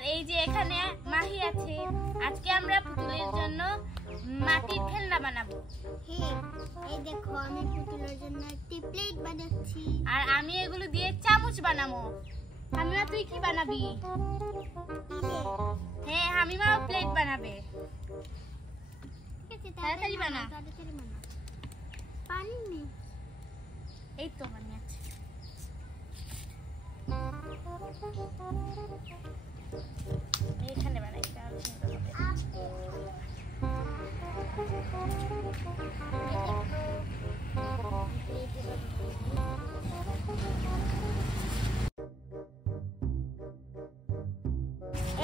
আর এই যে এখানে মাহি আছে। আজকে আমরা পুতুলের জন্য মাটির খেলনা বানাবো। হ্যাঁ, এই দেখো আমি পুতুলের জন্য একটি প্লেট বানাচ্ছি। আর আমি এগুলো দিয়ে চামচ বানাবো। হামিমা তুই কি বানাবি? হ্যাঁ, হামিমা প্লেট বানাবে। ঠিক আছে, তাড়াতাড়ি বানা। তাড়াতাড়ি বানা। পানি নেই। এই তো বানিয়েছি। এইখানে বানাই তাহলে সুন্দর হবে।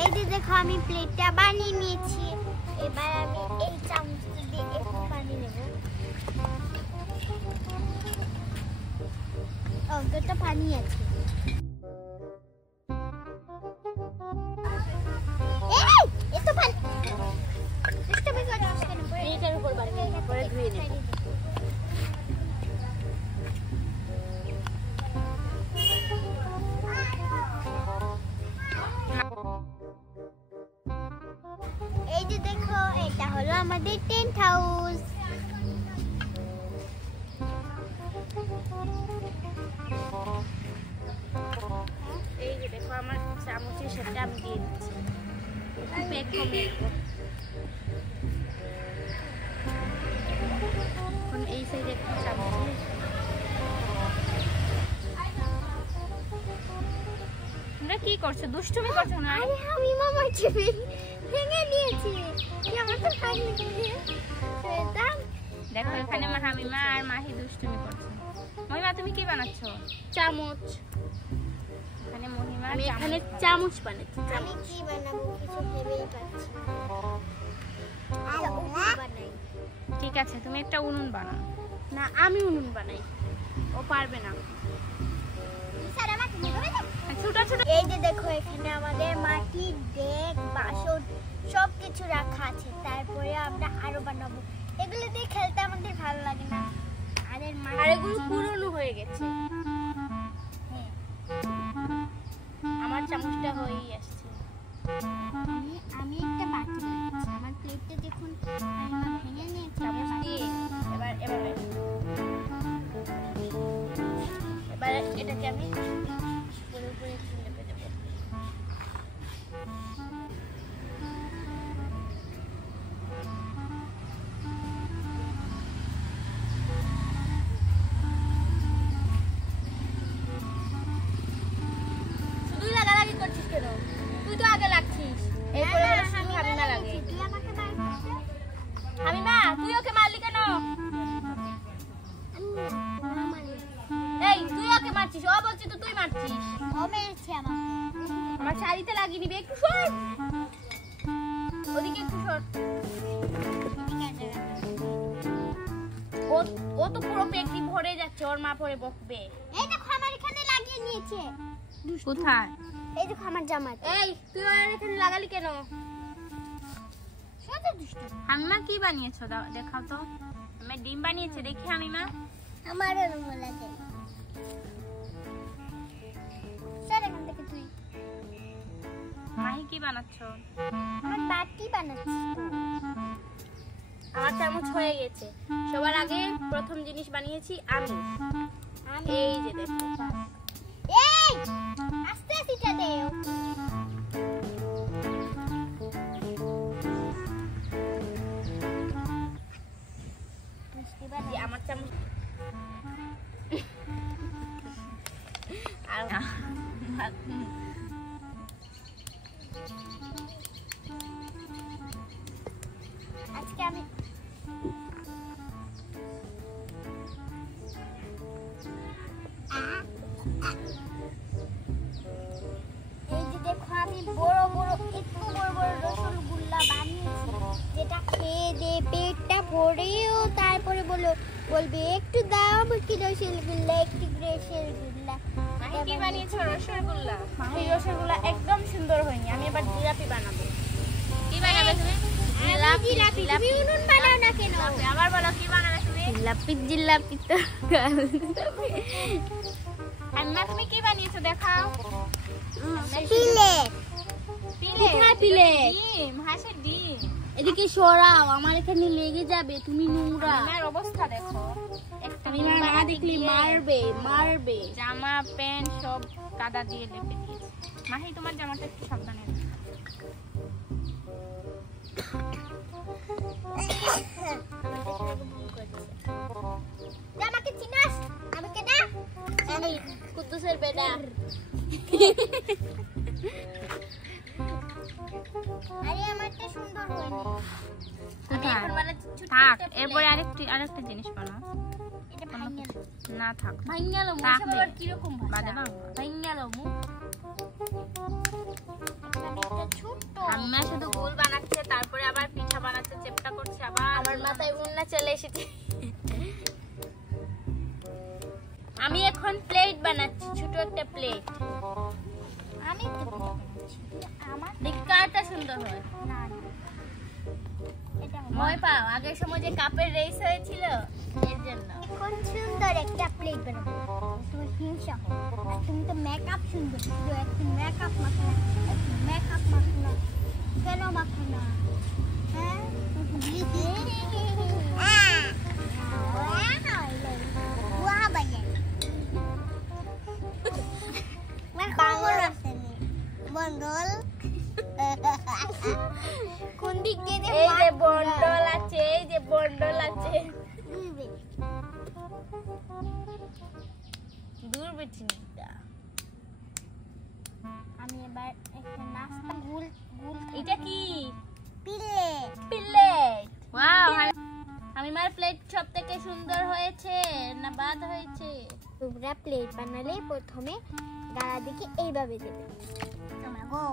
এই যে দেখো আমি প্লেটটা বানিয়ে নিয়েছি। এবার আমি এই চামচটা দিয়ে একটু পানি নেব। অল্পটা পানি আছে। এই এত পানি সিস্টেমে করছিস কেন? এইটার উপর বানিয়ে পরে ধুয়ে নেব। এই যে দেখো এটা হলো আমাদের টেন্ট হাউস। এই যে দেখো আমার চামচের সাথে আমি দিয়ে দিচ্ছি। পেট কমিয়ে দেবো। এখন এই সাইডে একটু চামচ তোমরা কি করছো? দুষ্টুমি করছো না? আরে আমি মামার টিফিন ভেঙে নিয়েছি। কি আমার তো খাই নি। দেখো এখানে হামিমা আর মাহি দুষ্টুমি করছে। মহিমা তুমি কি বানাচ্ছ? চামচ। এখানে মহিমা আমি এখানে চামচ বানাচ্ছি। আমি কি বানাবো কিছু ভেবেই পাচ্ছি না। আচ্ছা উনুন বানাই। ঠিক আছে, তুমি একটা উনুন বানাও। না, আমি উনুন বানাই। ও পারবে না। স্যার আমাকে নিবে না। ছোট ছোট এই যে দেখো এখানে আমাদের মাটির ডেক বাসন সবকিছু রাখা আছে। তারপরে আমরা আরো বানাবো। এগুলো দিয়ে খেলতে আমাদের ভালো লাগে না। আর এগুলো পুরনো হয়ে গেছে। হ্যাঁ, আমার চামচটা হয়েই আসছে। আমি একটা বাটি বানাচ্ছি। আমার প্লেটটা দেখুন আমি ভেঙে নিয়েছি। চামচ দিয়ে এবার এটাকে আমি উপরে উপরে একটু লেপে দেবো। শুধু লাগালাগি করছিস কেন? তুই তো আগে লাগছিস। এরপরে হলো শুধু হামিমা লাগে। তুই আমাকে মারছিস। হামিমা তুই ওকে মারলি কেন? আমি না মারি। এই তুই ওকে মারছিস। ও বলছে তো তুই মারছিস। ও মেরেছে আমাকে। আমার শাড়িতে লাগিয়ে নিবি। একটু সর, ওদিকে একটু সর। ও তো পুরো পেটটি ভরে যাচ্ছে। ওর মা পরে বকবে। এই দেখো আমার এখানে লাগিয়ে নিয়েছে। কোথায়? এই দেখো আমার জামা। এই তুই ওর এখানে লাগালি কেন? সেটা দুষ্ট। হামিমা কি বানিয়েছো? দেখাও তো। আমি ডিম বানিয়েছে, দেখি হামিমা। আমারও রুম লাগে। স্যার এখান থেকে তুই। মাহি কি বানাচ্ছ? আমার বাটি বানাচ্ছি। আমার চামচ হয়ে গেছে। সবার আগে প্রথম জিনিস বানিয়েছি আমি। এই যে দেখো। এই আস্তে আস্তে দেও। যে আমার চামচ আর আজকে আমি এই যে দেখো আমি বড় বড় একটু বড় বড় রসগোল্লা বানিয়েছি, যেটা খেয়ে দিয়ে পেটটা ভরেও তারপরে বলবে একটু দাও আমাকে রসগোল্লা, একটু রসগোল্লা। মাহি কি বানিয়েছো? রসগোল্লা। মাহি রসগোল্লা একদম সুন্দর হয়নি। আমি এবার জিলাপি বানাবো। কি বানাবে তুমি? জিলাপি। তুমি উনুন বানাও না কেন? আবার বলো কি বানাবে তুমি? জিলাপি তো আম্মা তুমি কি বানিয়েছো দেখাও। প্লেট। কোথায় প্লেট? ডিম, হাঁসের ডিম। এদিকে সরাও, আমার এখানে লেগে যাবে, তুমি নোংরা। আমার অবস্থা দেখো, একটা ডিম না দেখলে মারবে। জামা প্যান্ট সব কাদা দিয়ে লেপে দিয়েছে। মাহি তোমার জামাটা একটু সাবধানে রেখো। আমাকে চিনাস? আমি কেডা? আমি কুদ্দুসের বেটা। আরে আমারটা সুন্দর হয়নি। আমি এখন বানাচ্ছি ছোট থাক, এরপরে আরেকটা জিনিস বানাও। এটা ভাঙা না থাক, ভাঙালো মুখ আবার কি রকম বাজে না, ভাঙালো মুখ। আম্মা শুধু গোল বানাচ্ছে, তারপরে আবার পিঠা বানাচ্ছে, চেপটা করছে, আবার আমার মাথায় উন্না চলে এসেছে। আমি এখন প্লেট বানাচ্ছি, ছোট একটা প্লেট। আমি আমার দেখ কারটা সুন্দর হয়। না এটা ভয় পাও, আগের সময় যে কাপের রেস হয়েছিল এর জন্য। এখন সুন্দর একটা প্লেট বানাবো। তুমি হিংসা হয়, আর তুমি তো মেকআপ সুন্দর, শুধু একটু মেকআপ মাখো না, কেন মাখো না? হ্যাঁ বন্ডল কোন দিক দিয়ে এই যে বন্ডল আছে, এই যে বন্ডল আছে। দূর বেচিনিটা। আমি এবার একটা নাস্তা গুল এটা কি? প্লেট। ওয়াও, আমি মার প্লেট সব থেকে সুন্দর হয়েছে না বাদ হয়েছে? তোমরা প্লেট বানালে প্রথমে গাড়া দিকে এইভাবে দেবে, তোমরা গো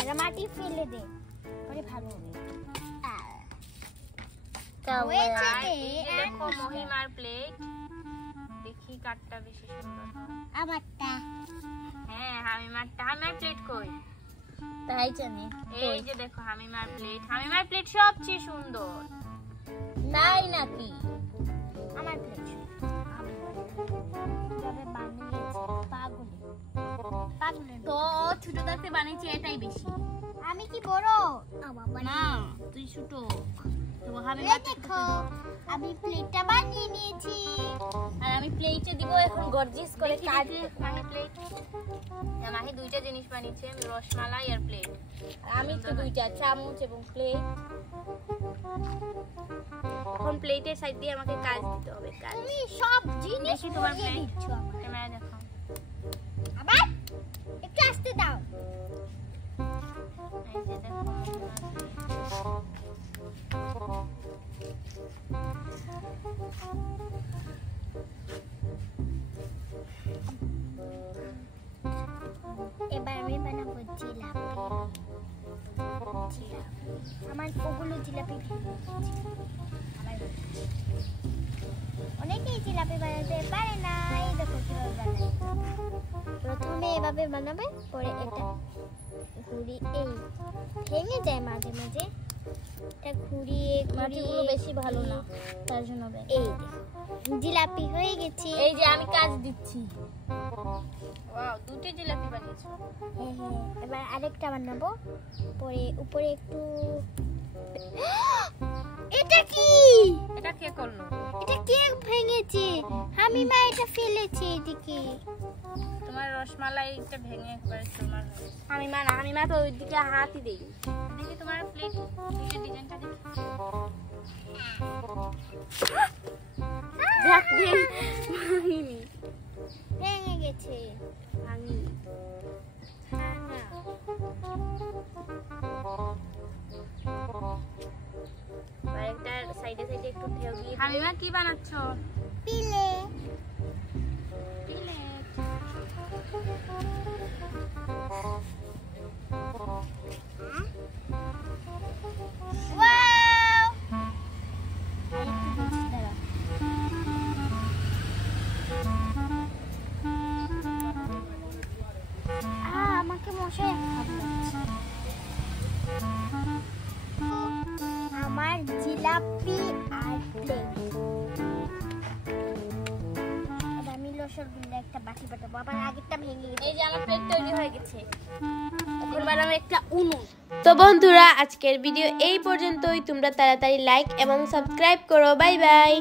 এটা মাটি ফেলে দে, পরে ভালো হবে। হয়েছে কি? দেখো মহিমার প্লেট, দেখি কাটটা বেশি সুন্দর হয়। আমারটা হ্যাঁ, হামিমার প্লেট কই? তাই জানি। এই যে দেখো হামিমার প্লেট সবচেয়ে সুন্দর। তাই নাকি? আমার প্লেট কিভাবে বানিয়েছে পাগলে তো ছোট থাকতে বানিয়েছি, এটাই বেশি। আমি কি বড়? না, তুই ছোট। তো এই দেখো আমি প্লেটটা বানিয়ে নিয়েছি, আর আমি প্লেটে দিব এখন গর্জিয়াস করে কাট। মাহি প্লেট, মাহি দুইটা জিনিস বানিয়েছে, আমি রসমালাই আর প্লেট। আর আমি তো দুইটা, চামচ এবং প্লেট। এখন প্লেটের সাইড দিয়ে আমাকে কাজ দিতে হবে। কাজ তুমি সব জিনিস দেখি তোমার ভরিয়ে প্লেট। দিচ্ছ আমার। ক্যামেরা দেখাও। আবার একটু আসতে দাও। এই যে দেখো এবার আমি বানাবো জিলাপি। আমার ওগুলো জিলাপি অনেকেই জিলাপি বানাতে পারে না, এই দেখো কিভাবে বানাই। প্রথমে এভাবে বানাবে, পরে এটা ঘুরি, এই ভেঙে যায় মাঝে মাঝে, এটা ঘুরিয়ে মাটিগুলো বেশি ভালো না, তার জন্য এই জিলাপি হয়ে গেছে। এই যে আমি কাজ দিচ্ছি। ওয়াও, দুটো জিলাপি বানিয়েছো। হ্যাঁ হ্যাঁ, এবার আরেকটা বানাবো, পরে উপরে একটু এটা কি? এটা কে করলো? এটা কে ভেঙেছে? আমি মা এটা ফেলেছে এদিকে। তোমার রসমালাইটা ভেঙে একবারে তোমার। আমি মা তো ওইদিকে হাতই দেই। দেখি তোমার প্লেট দুটো ডিজাইনটা দেখি। দেখ দেখ, ভাঙিনি। ভেঙে গেছে। ভাঙি। আরেকটার সাইডে সাইডে একটু ঢেউ দিয়ে। হামিমা কি বানাচ্ছো? পিলে প্লেট। ওয়াও, আমাকে মশাই খাচ্ছে। আমার জিলাপি আর প্লেট। আমি রসগোল্লা একটা বাটি বাটাবো, আবার আগেরটা ভেঙে গেছে। এই যে আমার প্লেট তৈরি হয়ে গেছে। এখন বানাবো একটা উনুন। তো বন্ধুরা আজকের ভিডিও এই পর্যন্তই। তোমরা তাড়াতাড়ি লাইক এবং সাবস্ক্রাইব করো। Bye bye.